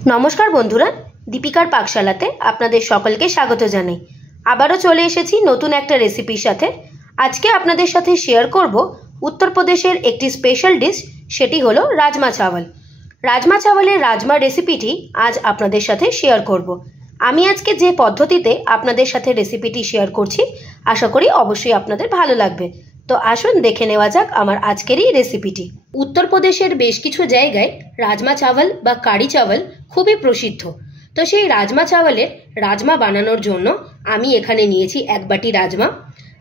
নমস্কার বন্ধুরা, দীপিকার পাকশালাতে আপনাদের সকলকে স্বাগত জানাই। আবারও চলে এসেছি নতুন একটা রেসিপির সাথে। আজকে আপনাদের সাথে শেয়ার করব উত্তরপ্রদেশের একটি স্পেশাল ডিশ, সেটি হলো রাজমা চাওয়াল। রাজমা চাওয়ালের রাজমা রেসিপিটি আজ আপনাদের সাথে শেয়ার করব। আমি আজকে যে পদ্ধতিতে আপনাদের সাথে রেসিপিটি শেয়ার করছি, আশা করি অবশ্যই আপনাদের ভালো লাগবে। তো আসুন দেখে নেওয়া যাক আমার আজকের এই রেসিপিটি। উত্তরপ্রদেশের বেশ কিছু জায়গায় রাজমা চাওয়াল বা কারি চাওয়াল খুবই প্রসিদ্ধ। তো সেই রাজমা চাওয়ালের রাজমা বানানোর জন্য আমি এখানে নিয়েছি 1 বাটি রাজমা।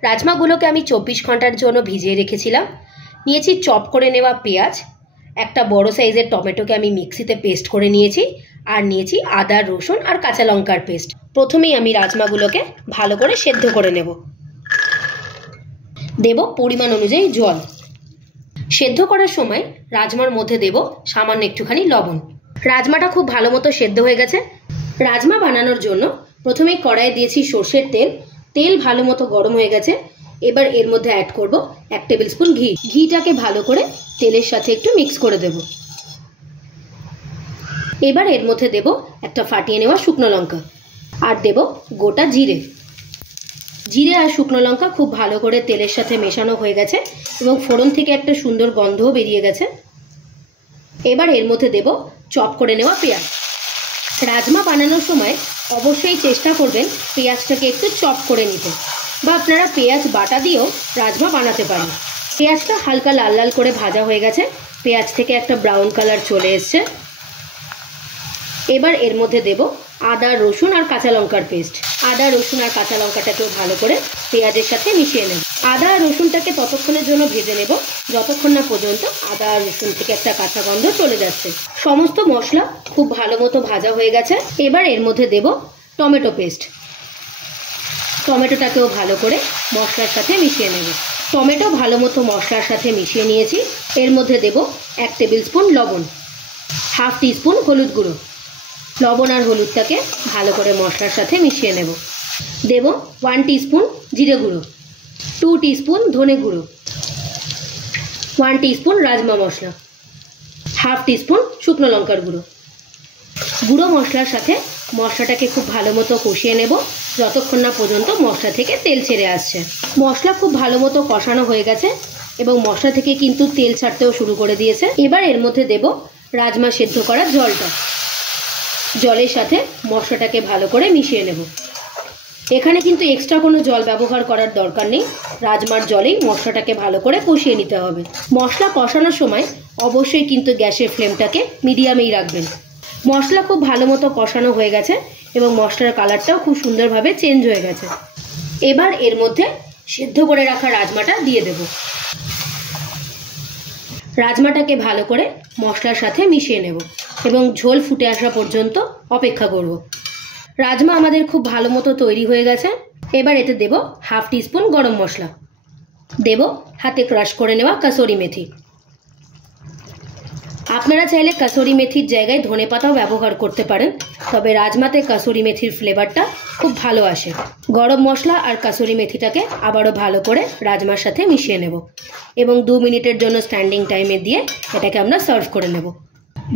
রাজমাগুলোকে আমি 24 ঘন্টার জন্য ভিজিয়ে রেখেছিলাম। নিয়েছি চপ করে নেওয়া পেঁয়াজ, একটা বড় সাইজের টমেটোকে আমি মিক্সিতে পেস্ট করে নিয়েছি, আর নিয়েছি আদা, রসুন আর কাঁচা লঙ্কার পেস্ট। প্রথমেই আমি রাজমাগুলোকে ভালো করে সেদ্ধ করে নেব। দেব পরিমাণ অনুযায়ী জল। সেদ্ধ করার সময় রাজমার মধ্যে দেব সামান্য একটুখানি লবণ। রাজমাটা খুব ভালো মতো সেদ্ধ হয়ে গেছে। রাজমা বানানোর জন্য প্রথমেই কড়াইয়ে দিয়েছি সর্ষের তেল। তেল ভালো মতো গরম হয়ে গেছে। এবার এর মধ্যে অ্যাড করব 1 টেবিল স্পুন ঘি। ঘিটাকে ভালো করে তেলের সাথে একটু মিক্স করে দেব। এবার এর মধ্যে দেব একটা ফাটিয়ে নেওয়া শুকনো লঙ্কা, আর দেব গোটা জিরে। জিরে আর শুকনো লঙ্কা খুব ভালো করে তেলের সাথে মেশানো হয়ে গেছে এবং ফোড়ন থেকে একটা সুন্দর গন্ধও বেরিয়ে গেছে। এবার এর মধ্যে দেব চপ করে নেওয়া পেঁয়াজ। রাজমা বানানোর সময় অবশ্যই চেষ্টা করবেন পেঁয়াজটাকে একটু চপ করে নিতে, বা আপনারা পেঁয়াজ বাটা দিয়েও রাজমা বানাতে পারেন। পেঁয়াজটা হালকা লাল লাল করে ভাজা হয়ে গেছে, পেঁয়াজ থেকে একটা ব্রাউন কালার চলে এসছে। এবার এর মধ্যে দেব আদা, রসুন আর কাঁচা লঙ্কার পেস্ট। আদা, রসুন আর কাঁচা লঙ্কাটাকেও ভালো করে পেঁয়াজের সাথে মিশিয়ে নেব। আদা আর রসুনটাকে ততক্ষণের জন্য ভেজে নেব যতক্ষণ না পর্যন্ত আদা আর রসুন থেকে একটা কাঁচা গন্ধ চলে যাচ্ছে। সমস্ত মশলা খুব ভালো মতো ভাজা হয়ে গেছে। এবার এর মধ্যে দেব টমেটো পেস্ট। টমেটোটাকেও ভালো করে মশলার সাথে মিশিয়ে নেব। টমেটো ভালো মতো মশলার সাথে মিশিয়ে নিয়েছি। এর মধ্যে দেব 1 টেবিল স্পুন লবণ, হাফ টিস্পুন হলুদ গুঁড়ো। লবণ আর হলুদটাকে ভালো করে মশলার সাথে মিশিয়ে নেব। দেব 1 টিস্পুন জিরে গুঁড়ো, 2 টিস্পুন ধনে গুঁড়ো, 1 টিস্পুন রাজমা মশলা, হাফ টিস্পুন শুকনো লঙ্কার গুঁড়ো। গুঁড়ো মশলার সাথে মশলাটাকে খুব ভালো মতো কষিয়ে নেব যতক্ষণ না পর্যন্ত মশলা থেকে তেল ছেড়ে আসছে। মশলা খুব ভালো মতো কষানো হয়ে গেছে এবং মশলা থেকে কিন্তু তেল ছাড়তেও শুরু করে দিয়েছে। এবার এর মধ্যে দেব রাজমা সেদ্ধ করা জলটা। জলের সাথে মশলাটাকে ভালো করে মিশিয়ে নেব। এখানে কিন্তু এক্সট্রা কোনো জল ব্যবহার করার দরকার নেই, রাজমার জলেই মশলাটাকে ভালো করে কষিয়ে নিতে হবে। মশলা কষানোর সময় অবশ্যই কিন্তু গ্যাসের ফ্লেমটাকে মিডিয়ামেই রাখবেন। মশলা খুব ভালো মতো কষানো হয়ে গেছে এবং মশলার কালারটাও খুব সুন্দরভাবে চেঞ্জ হয়ে গেছে। এবার এর মধ্যে সেদ্ধ করে রাখা রাজমাটা দিয়ে দেব। রাজমাটাকে ভালো করে মশলার সাথে মিশিয়ে নেব এবং ঝোল ফুটে আসা পর্যন্ত অপেক্ষা করব। রাজমা আমাদের খুব ভালো মতো তৈরি হয়ে গেছে। এবার এতে দেব হাফ টিস্পুন গরম মশলা, দেব হাতে ক্রাশ করে নেওয়া কাসুরি মেথি। আপনারা চাইলে কাসুরি মেথির জায়গায় ধনেপাতাও ব্যবহার করতে পারেন, তবে রাজমাতে কাসুরি মেথির ফ্লেভারটা খুব ভালো আসে। গরম মশলা আর কাসুরি মেথিটাকে আবারও ভালো করে রাজমার সাথে মিশিয়ে নেব এবং 2 মিনিটের জন্য স্ট্যান্ডিং টাইমে দিয়ে এটাকে আমরা সার্ভ করে নেব।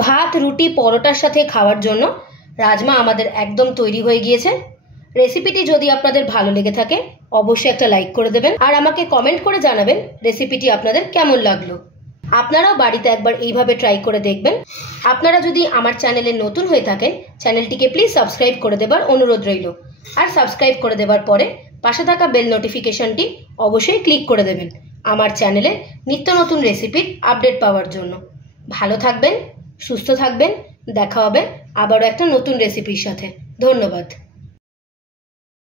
ভাত, রুটি, পরোটার সাথে খাওয়ার জন্য রাজমা আমাদের একদম তৈরি হয়ে গিয়েছে। রেসিপিটি যদি আপনাদের ভালো লেগে থাকে অবশ্যই একটা লাইক করে দেবেন, আর আমাকে কমেন্ট করে জানাবেন রেসিপিটি আপনাদের কেমন লাগলো। আপনারাও বাড়িতে একবার এইভাবে ট্রাই করে দেখবেন। আপনারা যদি আমার চ্যানেলে নতুন হয়ে থাকেন, চ্যানেলটিকে প্লিজ সাবস্ক্রাইব করে দেবার অনুরোধ রইল, আর সাবস্ক্রাইব করে দেওয়ার পরে পাশে থাকা বেল নোটিফিকেশনটি অবশ্যই ক্লিক করে দেবেন আমার চ্যানেলে নিত্য নতুন রেসিপির আপডেট পাওয়ার জন্য। ভালো থাকবেন, সুস্থ থাকবেন। দেখা হবে আবারও একটা নতুন রেসিপির সাথে। ধন্যবাদ।